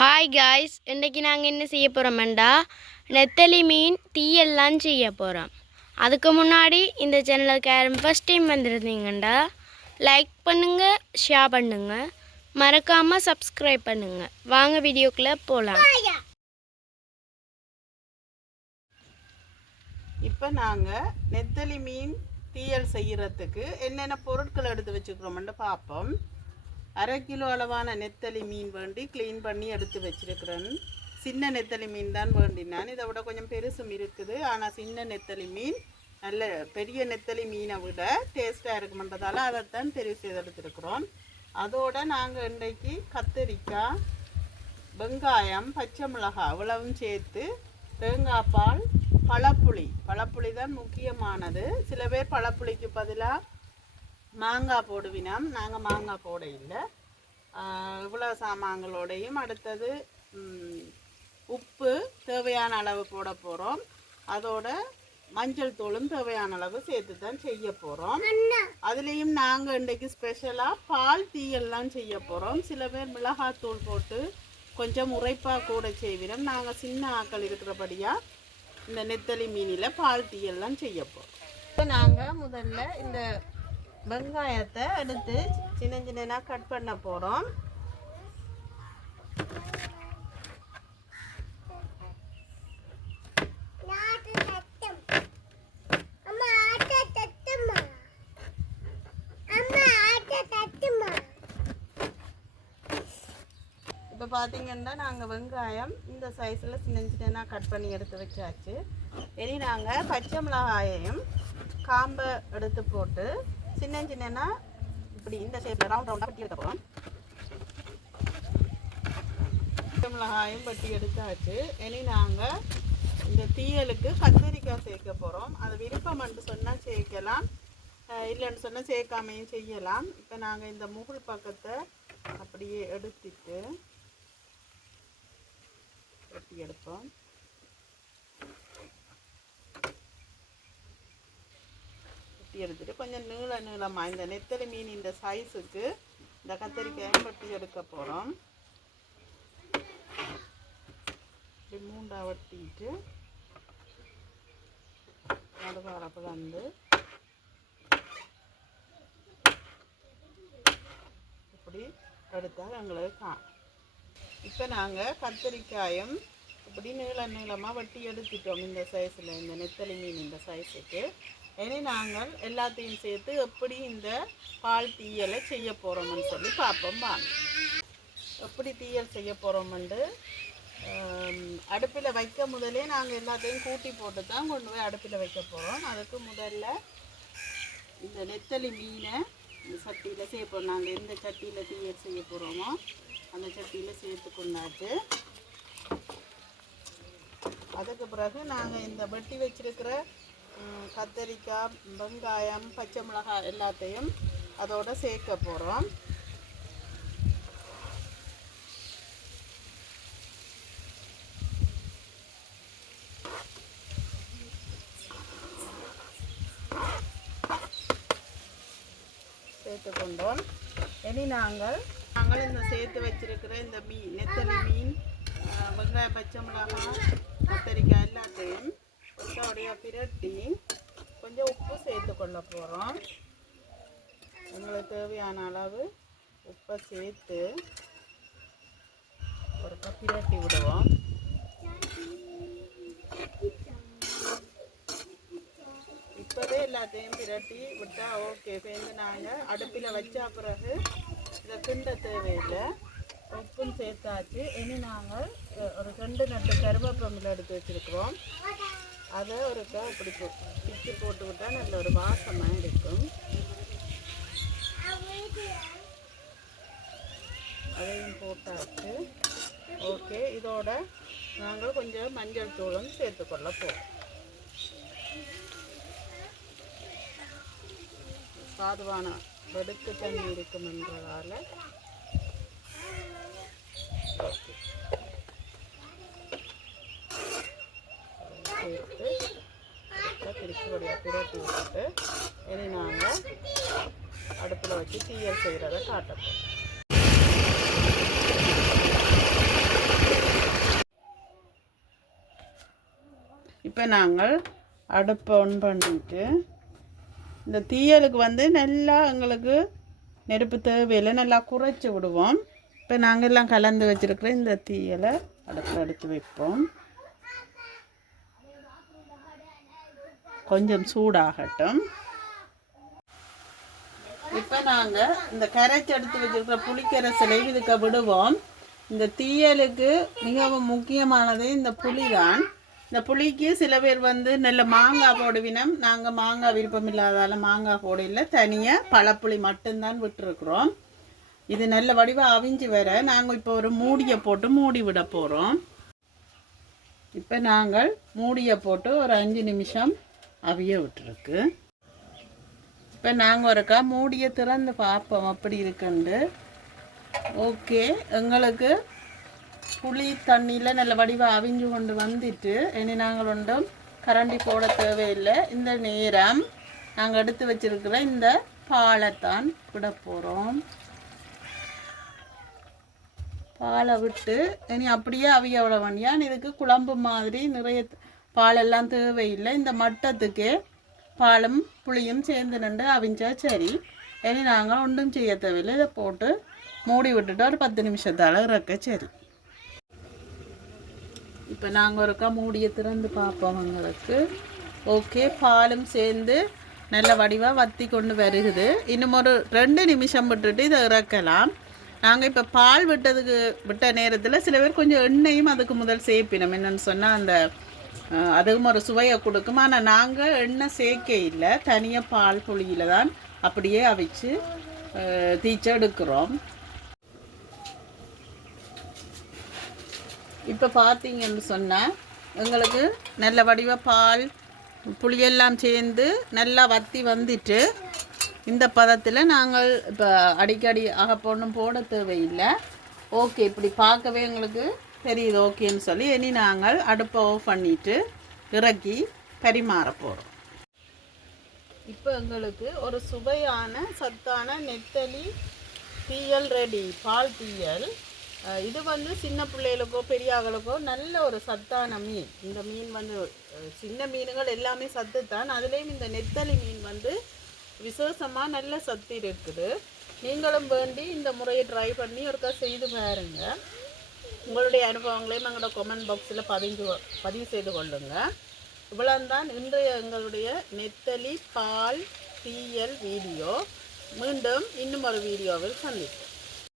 Hi guys, இன்றைக்கி நாங்கள் என்ன செய்ய போகிறோம்டா நெத்தலி மீன் தீயெல்லாம் செய்ய போகிறோம். அதுக்கு முன்னாடி இந்த சேனலுக்கு யாரும் ஃபஸ்ட் டைம் வந்துருந்தீங்கண்டா லைக் பண்ணுங்கள், ஷேர் பண்ணுங்கள், மறக்காமல் சப்ஸ்கிரைப் பண்ணுங்கள். வாங்க வீடியோக்குள்ளே போகலாம். இப்போ நாங்கள் நெத்தலி மீன் தீயல் செய்கிறதுக்கு என்னென்ன பொருட்கள் எடுத்து வச்சுக்கிறோம்னு பார்ப்போம். 1/2 கிலோ அளவான நெத்தலி மீன் வேண்டி க்ளீன் பண்ணி எடுத்து வச்சிருக்கிறேன். சின்ன நெத்தலி மீன் தான் வேண்டினான். இதை விட கொஞ்சம் பெருசும் இருக்குது. ஆனால் சின்ன நெத்தலி மீன் நல்ல பெரிய நெத்தலி மீனை விட டேஸ்ட்டாக இருக்குமென்றதால அதைத்தான் தெரிவு செய்து எடுத்துருக்குறோம். அதோட நாங்கள் இன்றைக்கு கத்தரிக்காய், வெங்காயம், பச்சை மிளகாய் இவ்வளவும் சேர்த்து தேங்காய் பால், பழப்புளி தான் முக்கியமானது. சில பேர் பழப்புளிக்கு பதிலாக மாங்காய் போடுவினோம். நாங்கள் மாங்காய் போட இல்லை. இவ்வளோ சாமான்களோடையும் அடுத்தது உப்பு தேவையான அளவு போட போகிறோம். அதோட மஞ்சள் தூளும் தேவையான அளவு சேர்த்து தான் செய்ய போகிறோம். அதுலேயும் நாங்கள் இன்றைக்கு ஸ்பெஷலாக பால் தீயெல்லாம் செய்ய போகிறோம். சில பேர் மிளகாத்தூள் போட்டு கொஞ்சம் உரைப்பாக கூட செய்வினோம். நாங்கள் சின்ன ஆக்கள் இருக்கிறபடியாக இந்த நெத்தலி மீனில் பால் தீயெல்லாம் செய்ய போகிறோம். இப்போ நாங்கள் முதல்ல இந்த வெங்காயத்தை எடுத்து சின்ன சின்னனா கட் பண்ண போகிறோம். இப்போ பார்த்தீங்கன்னா நாங்கள் வெங்காயம் இந்த சைஸில் சின்ன சின்னனா கட் பண்ணி எடுத்து வச்சாச்சு. இனி நாங்கள் பச்சை மிளகாயையும் காம்பை எடுத்து போட்டு சின்ன சின்னனா இப்படி இந்த ஷேப்பில் ரவுண்டாக வெட்டி எடுக்க போகிறோம். பச்சை மிளகாயும் வெட்டி எடுத்தாச்சு. இனி நாங்கள் இந்த தீயலுக்கு கத்தரிக்காய் சேர்க்க போகிறோம். அது விருப்பம் என்று சொன்னால் சேர்க்கலாம், இல்லைன்னு சொன்னால் சேர்க்காமையும் செய்யலாம். இப்போ நாங்கள் இந்த முகல் பக்கத்தை அப்படியே எடுத்துட்டு வெட்டி எடுப்போம். எடுத்துட்டு கொஞ்சம் நீளமாக இந்த நெத்தலி மீன் இந்த சைஸுக்கு இந்த கத்தரிக்காயும் வெட்டி எடுக்க போகிறோம். இப்படி மூண்டா வெட்டிட்டு நடுவாரப்பு வந்து இப்படி எடுத்தால் எங்களுக்கு இப்போ நாங்கள் கத்தரிக்காயும் இப்படி நீளமாக வெட்டி எடுத்துட்டோம். இந்த சைஸில் இந்த நெத்தலி மீன் இந்த சைஸுக்கு. இனி நாங்கள் எல்லாத்தையும் சேர்த்து எப்படி இந்த பால் தீயலை செய்ய போகிறோம்னு சொல்லி பார்ப்போம். வாங்க, எப்படி தீயல் செய்ய போகிறோம்னு அடுப்பில் வைக்க முதலே நாங்கள் எல்லாத்தையும் கூட்டி போட்டு தான் கொண்டு போய் அடுப்பில் வைக்க போகிறோம். அதுக்கு முதல்ல இந்த நெத்தலி மீனை இந்த சட்டியில் சேர்ப்போம். நாங்கள் எந்த சட்டியில் தீயல் செய்ய போகிறோமோ அந்த சட்டியில் சேர்த்து கொண்டாச்சு. அதுக்கு பிறகு நாங்கள் இந்த வெட்டி வச்சிருக்கிற கத்தரிக்காய், வெங்காயம், பச்சை மிளகாய் எல்லாத்தையும் அதோட சேர்க்க போகிறோம். சேர்த்து கொண்டோம். இனி நாங்கள் இந்த சேர்த்து வச்சிருக்கிற இந்த நெத்தலி மீன், வெங்காயம், பச்சை மிளகாய், கத்தரிக்காய் எல்லாத்தையும் அப்படியே பிரட்டி கொஞ்சம் உப்பு சேர்த்து கொள்ள போகிறோம். எங்களுக்கு தேவையான அளவு உப்பை சேர்த்து ஒரு பிரட்டி விடுவோம். இப்போவே எல்லாத்தையும் பிரட்டி விட்டால் ஓகே. சேர்ந்து நாங்கள் அடுப்பில் வச்சா பிறகு இதை கிண்ட தேவையில்லை. உப்பும் சேர்த்தாச்சு. இனி நாங்கள் ஒரு 2 நட்டு கருவேப்பிலை எடுத்து வச்சுருக்கிறோம். அதை ஒரு இப்படி பிச்சு போட்டு விட்டால் நல்ல ஒரு வாசமாக இருக்கும். அதையும் போட்டாச்சு. ஓகே, இதோட நாங்கள் கொஞ்சம் மஞ்சள் தூளும் சேர்த்துக்கொள்ள போகிறோம். சாதுவான வெடுக்கு தண்ணி இருக்குமென்றதால ஓகே சேர்த்து திருச்சி வழியாக பிரட்டி விட்டுட்டு இனி நாங்கள் அடுப்பில் வச்சு தீயல் செய்கிறத காட்டப்போம். இப்போ நாங்கள் அடுப்பை ஆன் பண்ணிட்டு இந்த தீயலுக்கு வந்து நல்லா எங்களுக்கு நெருப்பு தேவையில்லை, நல்லா குறைச்சி விடுவோம். இப்போ நாங்கள் எல்லாம் கலந்து வச்சுருக்கிற இந்த தீயலை அடுப்பில் எடுத்து வைப்போம். கொஞ்சம் சூடாகட்டும். இப்போ நாங்கள் இந்த கரைச்சி எடுத்து வச்சுருக்கிற புளிக்கரைசலை இதுக்கு விடுவோம். இந்த தீயலுக்கு மிகவும் முக்கியமானது இந்த புளி தான். இந்த புளிக்கு சில பேர் வந்து நல்ல மாங்காய் போடுவினம். நாங்கள் மாங்காய் விருப்பம் இல்லாதால மாங்காய் போடல, தனியாக பழப்புளி மட்டும்தான் விட்டுருக்குறோம். இது நல்ல வடிவாக அவிஞ்சு வர நாங்கள் இப்போ ஒரு மூடியை போட்டு மூடி விட போகிறோம். இப்போ நாங்கள் மூடியை போட்டு ஒரு 5 நிமிஷம் அவிய விட்டுருக்கு. இப்போ நாங்கள் ஒருக்கா மூடியை திறந்து பார்ப்போம் அப்படி இருக்குண்டு. ஓகே, எங்களுக்கு புளி தண்ணியில் நல்ல வடிவாக அவிஞ்சு கொண்டு வந்துட்டு இனி நாங்கள் ஒன்றும் கரண்டி போட தேவையில்லை. இந்த நேரம் நாங்கள் எடுத்து வச்சிருக்கிற இந்த பாலைத்தான் விட போகிறோம். பாலை விட்டு இனி அப்படியே அவிய விட வேண்டியான். இதுக்கு குழம்பு மாதிரி நிறைய பாலெல்லாம் தேவையில்லை. இந்த மட்டத்துக்கே பாலும் புளியும் சேர்ந்து நின்று அவிஞ்சா சரி. இனி நாங்கள் ஒன்றும் செய்ய தேவையில்லை. இதை போட்டு மூடி விட்டுட்டு ஒரு 10 நிமிஷத்தால் இறக்க சரி. இப்போ நாங்கள் ஒருக்கா மூடியை திறந்து பார்ப்போம். எங்களுக்கு ஓகே, பாலும் சேர்ந்து நல்ல வடிவாக வற்றி கொண்டு வருகுது. இன்னும் ஒரு 2 நிமிஷம் விட்டுட்டு இதை இறக்கலாம். நாங்கள் இப்போ பால் விட்ட நேரத்தில் சில பேர் கொஞ்சம் எண்ணெயும் அதுக்கு முதல் சேர்ப்பினோம். என்னென்னு சொன்னால் அந்த அதுவும் ஒரு சுவையை கொடுக்கும். ஆனால் நாங்கள் எண்ணெய் சேர்க்க இல்லை, தனியாக பால் புளியில் தான் அப்படியே அவிச்சு தீச்சு எடுக்கிறோம். இப்போ பார்த்தீங்கன்னு சொன்னால் எங்களுக்கு நல்ல வடிவாக பால் புளியெல்லாம் சேர்ந்து நல்லா வற்றி வந்துட்டு இந்த பதத்தில் நாங்கள் இப்போ அடிக்கடி அகப்பொண்ணும் போட தேவையில்லை. ஓகே, இப்படி பார்க்கவே எங்களுக்கு தெரியுது ஓகேன்னு சொல்லி இனி நாங்கள் அடுப்பை ஆஃப் பண்ணிவிட்டு இறக்கி பரிமாற போகிறோம். இப்போ எங்களுக்கு ஒரு சுவையான சத்தான நெத்தலி தீயல் ரெடி, பால் தீயல். இது வந்து சின்ன பிள்ளைகளுக்கோ பெரியார்களுக்கோ நல்ல ஒரு சத்தான மீன். இந்த மீன் வந்து சின்ன மீன்கள் எல்லாமே சத்து தான், அதுலேயும் இந்த நெத்தலி மீன் வந்து விசேஷமாக நல்ல சத்து இருக்குது. நீங்களும் வேண்டி இந்த முறையை ட்ரை பண்ணி ஒருக்கா செய்து பாருங்க. உங்களுடைய அனுபவங்களையும் எங்களோட கமெண்ட் பாக்ஸில் பதிவு செய்து கொள்ளுங்கள். இவ்வளவுதான் இன்றைய எங்களுடைய நெத்தலி பால் தீயல் வீடியோ. மீண்டும் இன்னும் ஒரு வீடியோவில் சந்திப்போம்.